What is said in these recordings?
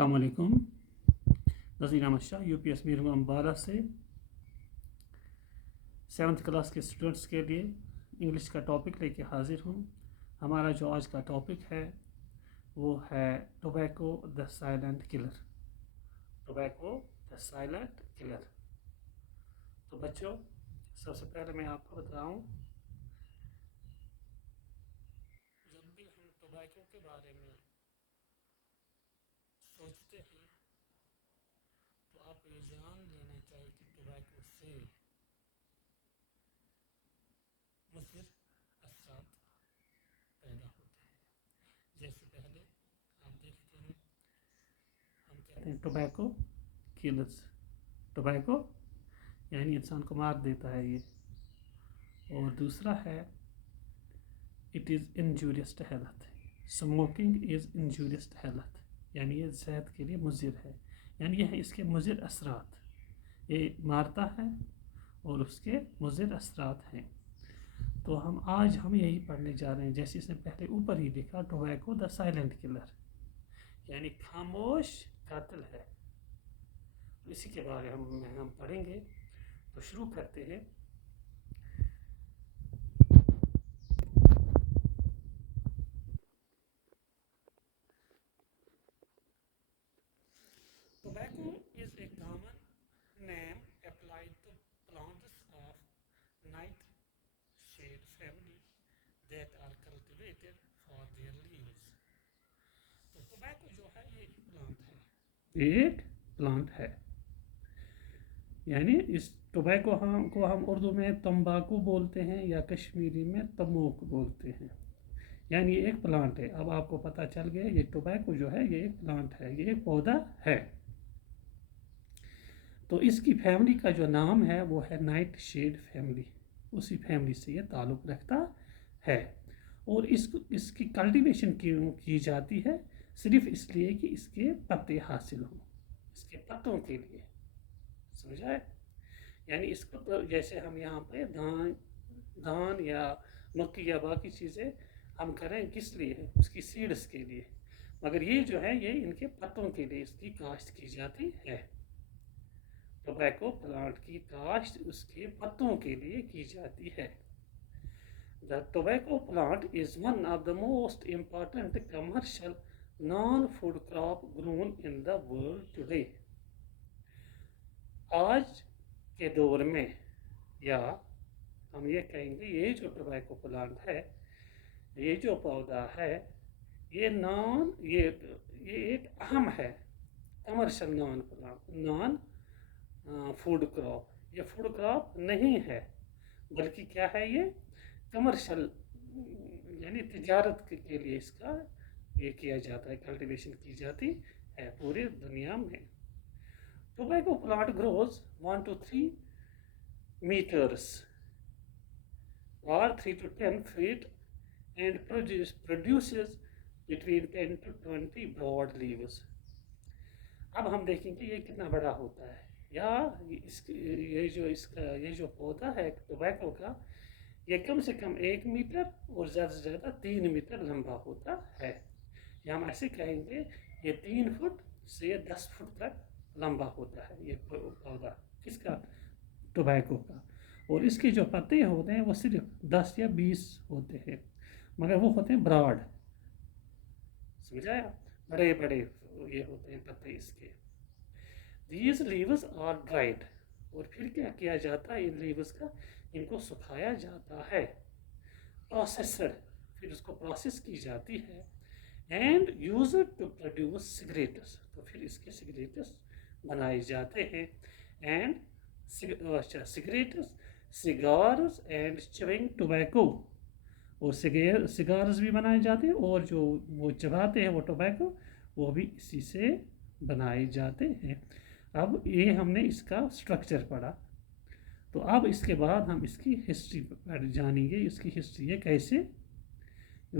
अस्सलाम वालेकुम। नज़ीर अहमद शाह UPS मीरवा अम्बाला से 7th क्लास के स्टूडेंट्स के लिए इंग्लिश का टॉपिक लेके हाजिर हूँ। हमारा जो आज का टॉपिक है वो है tobacco the silent killer. Tobacco the silent killer. तो बच्चों, सबसे पहले मैं आपको बताऊँ, जब भी हम टोबैको के बारे में सोचते हैं तो आपको ये जान लेना चाहिए कि टोबैको से मुज़िर असरात पैदा होते हैं। जैसे पहले आप देखते हैं, हम कहते हैं टोबैको किलर्स। टोबैको यानी इंसान को मार देता है ये। और दूसरा है it is injurious to health. Smoking is injurious to health, यानी ये सेहत के लिए मुज़िर है, यानी ये है इसके मुज़िर असरात। ये मारता है और उसके मुज़िर असरात हैं। तो हम यही पढ़ने जा रहे हैं। जैसे इसने पहले ऊपर ही लिखा, टोबैको द साइलेंट किलर, यानी खामोश कातिल है। तो इसी के बारे में हम पढ़ेंगे। तो शुरू करते हैं। Tobacco is a common name applied to plants of nightshade family that are cultivated for their leaves. तो tobacco जो है ये एक प्लांट है, यानी इस टोबैको को हम उर्दू में तंबाकू बोलते हैं या कश्मीरी में तमोक बोलते हैं, यानी ये एक प्लांट है। अब आपको पता चल गया, ये टोबैको जो है ये एक प्लांट है, ये एक पौधा है। तो इसकी फैमिली का जो नाम है वो है नाइटशेड फैमिली, उसी फैमिली से ये ताल्लुक़ रखता है। और इसकी कल्टीवेशन की जाती है सिर्फ इसलिए कि इसके पत्ते हासिल हों, इसके पत्तों के लिए। समझा है? यानी इसको तो जैसे हम यहाँ पे धान या मक्की या बाकी चीज़ें हम करें किस लिए? उसकी सीड्स के लिए। मगर ये जो है ये इनके पत्तों के लिए इसकी काश्त की जाती है। टोबैको प्लांट की काश्त उसके पत्तों के लिए की जाती है। The tobacco plant is one of the most important commercial non-food crop grown in the world today. आज के दौर में, या हम ये कहेंगे, ये जो टोबैको प्लांट है, ये जो पौधा है, ये एक अहम है कमर्शियल नॉन फूड क्रॉप। ये फूड क्रॉप नहीं है, बल्कि क्या है, ये कमर्शियल यानी तिजारत के लिए इसका ये किया जाता है, कल्टीवेशन की जाती है पूरी दुनिया में। Tobacco plant grows 1 to 3 meters or 3 to 10 feet and produces between 10 to 20 broad leaves. अब हम देखेंगे ये कितना बड़ा होता है, या ये जो पौधा है टोबैको का, ये कम से कम 1 मीटर और ज़्यादा से ज़्यादा 3 मीटर लंबा होता है। या हम ऐसे कहेंगे ये 3 फुट से 10 फुट तक लंबा होता है ये पौधा, किसका? टोबैको का। और इसके जो पत्ते होते हैं वो सिर्फ 10 या 20 होते हैं, मगर वो होते हैं ब्रॉड। समझाया? बड़े बड़े ये होते हैं पत्ते इसके। These leaves are dried, और फिर क्या किया जाता है इन लीव्स का? इनको सुखाया जाता है, प्रोसेसड, फिर उसको प्रोसेस की जाती है, and used to produce cigarettes, तो फिर इसके सिगरेट्स बनाए जाते हैं। And cigarettes, cigars and chewing tobacco, और सिगार्स भी बनाए जाते हैं, और जो वो चबाते हैं वो टोबैको, वो भी इसी से बनाए जाते हैं। अब ये हमने इसका स्ट्रक्चर पढ़ा, तो अब इसके बाद हम इसकी हिस्ट्री जानेंगे। इसकी हिस्ट्री है कैसे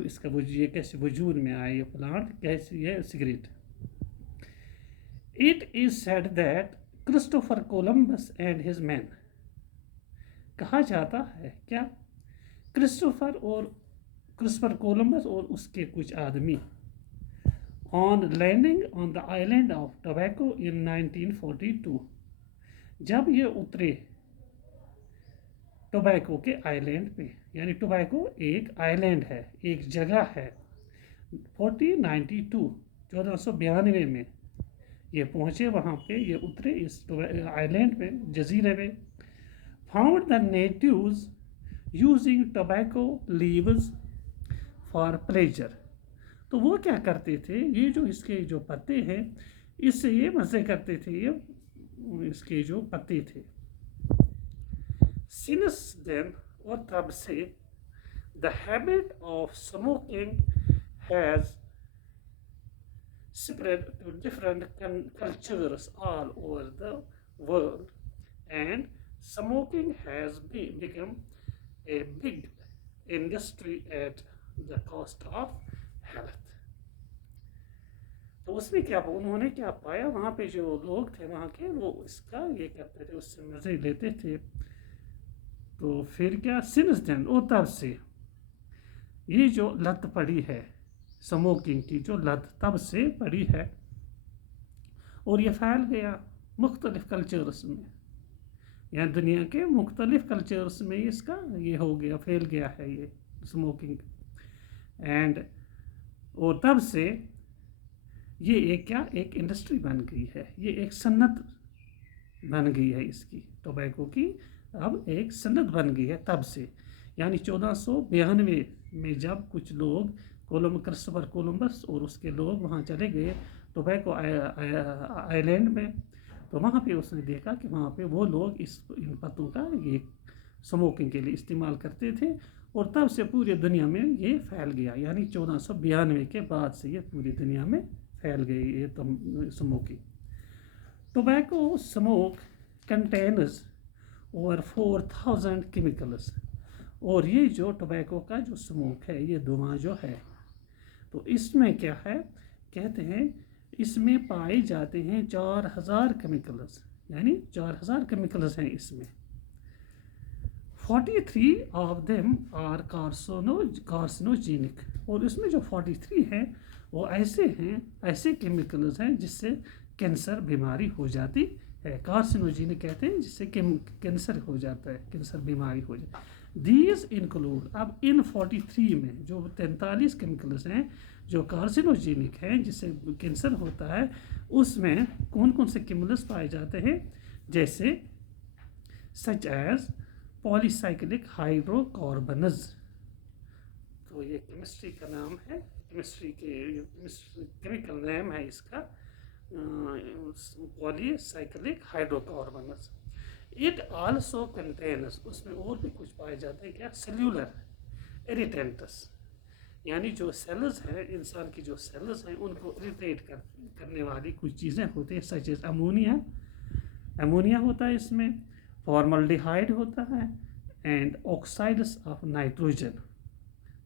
इसका ये कैसे वजूद में आए ये प्लांट, कैसे ये cigarette. It is said that Christopher Columbus and his man, कहा जाता है क्या, क्रिस्टोफर कोलंबस और उसके कुछ आदमी, on landing on the island of Tobago in 1942. जब ये उतरे टोबैको के आइलैंड पे, यानी टोबैको एक आइलैंड है, एक जगह है, 1492 में ये पहुँचे वहाँ पे, ये उतरे इस आइलैंड पे, जजीरे पे. Found the natives using tobacco leaves for pleasure. तो वो क्या करते थे, ये जो इसके जो पत्ते हैं इससे ये मज़े करते थे, ये इसके जो पत्ते थे. Since then, और तब से the habit of smoking has spread to different cultures all over the world, and smoking has become a big industry at the cost of health. तो उसमें क्या उन्होंने क्या पाया, वहाँ पे जो लोग थे वहाँ के, वो इसका ये करते थे, उससे मज़े लेते थे. तो फिर क्या, सिंस देन, और तब से ये जो लत पड़ी है स्मोकिंग की, जो लत तब से पड़ी है, और ये फैल गया मुख्तलिफ कल्चर्स में, या दुनिया के मुख्तलिफ कल्चर्स में इसका ये हो गया, फैल गया है ये स्मोकिंग. एंड और तब से ये एक क्या, एक इंडस्ट्री बन गई है, ये एक सन्नत बन गई है इसकी, टोबैको की अब एक सन्नत बन गई है तब से. यानी 1492 में जब कुछ लोग क्रिस्टोफर कोलंबस और उसके लोग वहाँ चले गए टोबैको आइलैंड में, तो वहाँ पे उसने देखा कि वहाँ पे वो लोग इन पत्तों का ये स्मोकिंग के लिए इस्तेमाल करते थे, और तब से पूरी दुनिया में ये फैल गया. यानी 1492 के बाद से ये पूरी दुनिया में फैल गई ये smoking. Tobacco smoke contains over 4000 chemicals. और ये जो टोबैको का जो स्मोक है, ये धुआं जो है, तो इसमें क्या है, कहते हैं इसमें पाए जाते हैं 4000 केमिकल्स, यानी 4000 केमिकल्स हैं इसमें. 43 ऑफ देम आर कार्सिनोजेनिक. और इसमें जो 43 हैं वो ऐसे हैं, ऐसे केमिकल्स हैं जिससे कैंसर बीमारी हो जाती है. कार्सिनोजेनिक कहते हैं जिससे कैंसर हो जाता है, कैंसर बीमारी हो जाती है. दीज इंक्लूड, अब इन 43 में जो 43 केमिकल्स हैं जो कार्सिनोजेनिक हैं जिससे कैंसर होता है, उसमें कौन कौन से केमिकल्स पाए जाते हैं, जैसे सच एज पॉलीसाइक्लिक हाइड्रोकार्बनस. तो ये केमिस्ट्री का नाम है, केमिस्ट्री के केमिकल नेम है इसका, पॉलीसाइक्लिक हाइड्रोकार्बनस. इट आल्सो कंटेन्स, उसमें और भी कुछ पाए जाते हैं, क्या, सेल्यूलर इरिटेंट्स, यानी जो सेल्स हैं, इंसान की जो सेल्स हैं उनको इरिटेट करने वाली कुछ चीज़ें होती हैं, सच एज अमोनिया होता है इसमें, फॉर्मल्डिहाइड होता है, एंड ऑक्साइड्स ऑफ नाइट्रोजन,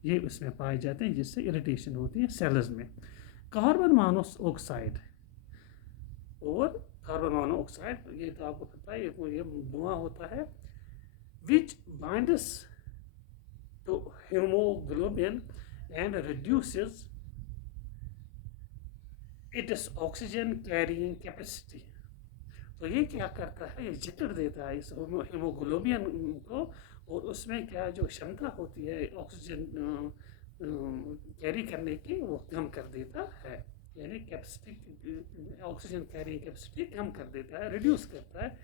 ये उसमें पाए जाते हैं जिससे इरिटेशन होती है सेल्स में. कार्बन मोनोऑक्साइड, और कार्बन मोनोऑक्साइड ये तो आपको पता है, ये धुआं होता है, which binds to haemoglobin and reduces its oxygen carrying capacity. तो ये क्या करता है, ये जकड़ देता है इस हीमोग्लोबिन को, और उसमें क्या जो क्षमता होती है ऑक्सीजन कैरी करने की, वो कम कर देता है, यानी कैपेसिटी, ऑक्सीजन कैरिंग कैपेसिटी कम कर देता है, रिड्यूस करता है.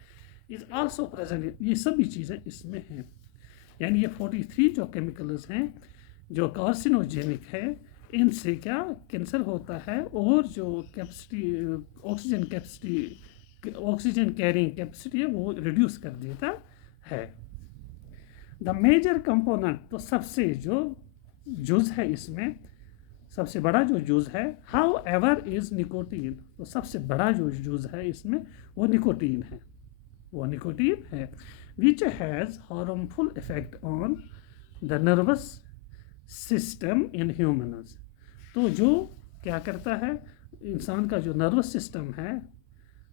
इज आल्सो प्रेजेंट, ये सभी चीज़ें इसमें हैं. यानी ये 43 जो केमिकल्स हैं जो कार्सिनोजेनिक है, इनसे क्या कैंसर होता है, और जो कैपेसिटी ऑक्सीजन कैरिंग कैपेसिटी है वो रिड्यूस कर देता है. द मेजर कंपोनेंट, तो सबसे जो जुज़ है इसमें, सबसे बड़ा जो जुज़ है, हाउ एवर इज़ निकोटीन. तो सबसे बड़ा जो जुज़ है इसमें वो निकोटीन है, which has harmful effect on the nervous system in humans. तो जो क्या करता है, इंसान का जो नर्वस सिस्टम है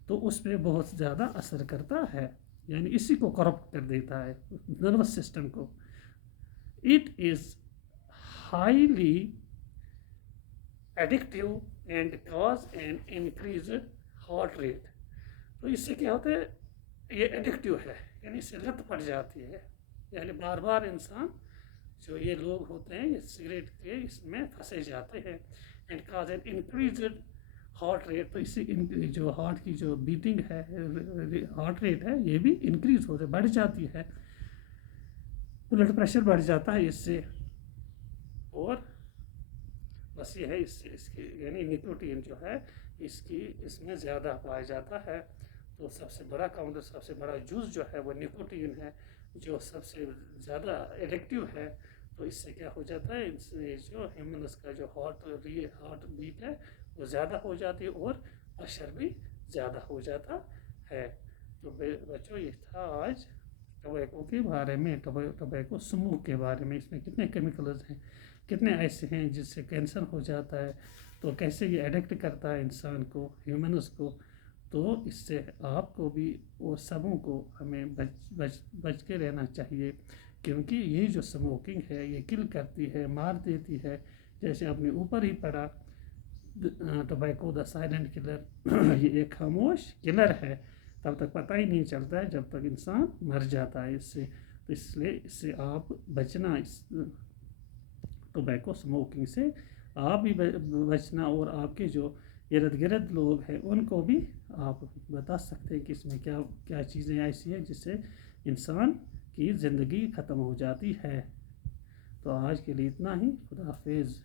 तो उस पर बहुत ज़्यादा असर करता है, यानी इसी को करप्ट कर देता है, नर्वस सिस्टम को. It is highly addictive and cause an increase heart rate. तो इससे क्या होता है, ये एडिक्टिव है, यानी इससे लत पड़ जाती है, यानी बार बार इंसान जो ये लोग होते हैं ये सिगरेट के इसमें फंसे जाते हैं। And cause an increase heart rate, तो इससे जो हार्ट की जो बीटिंग है, हार्ट रेट है, ये भी इंक्रीज होते बढ़ जाती है, ब्लड प्रेशर बढ़ जाता है इससे। और बस ये है इससे इसकी यानी निकोटीन जो है इसकी इसमें ज़्यादा पाया जाता है। तो सबसे बड़ा काउंटर, सबसे बड़ा जूस जो है वो निकोटीन है, जो सबसे ज़्यादा एडिक्टिव है। तो इससे क्या हो जाता है, इससे जो ह्यूमन्स का जो हार्ट बीट है वो ज़्यादा हो जाती है और प्रेशर भी ज़्यादा हो जाता है। तो बच्चों ये था आज टबैको के बारे में, टबैको स्मोक के बारे में। इसमें कितने केमिकल्स हैं, कितने ऐसे हैं जिससे कैंसर हो जाता है, तो कैसे ये एडिक्ट करता है इंसान को, ह्यूमन्स को। तो इससे आपको भी और सबों को हमें बच के रहना चाहिए, क्योंकि ये जो स्मोकिंग है ये किल करती है, मार देती है। जैसे अपने ऊपर ही पड़ा, टोबैको द साइलेंट किलर ये एक खामोश किलर है, तब तक पता ही नहीं चलता है जब तक इंसान मर जाता है इससे। तो इसलिए इससे आप बचना, इस टोबैको स्मोकिंग से आप भी बचना, और आपके जो इर्द गिर्द लोग हैं उनको भी आप बता सकते हैं कि इसमें क्या क्या चीज़ें ऐसी हैं जिससे इंसान की ज़िंदगी ख़त्म हो जाती है। तो आज के लिए इतना ही। खुदा हाफिज़।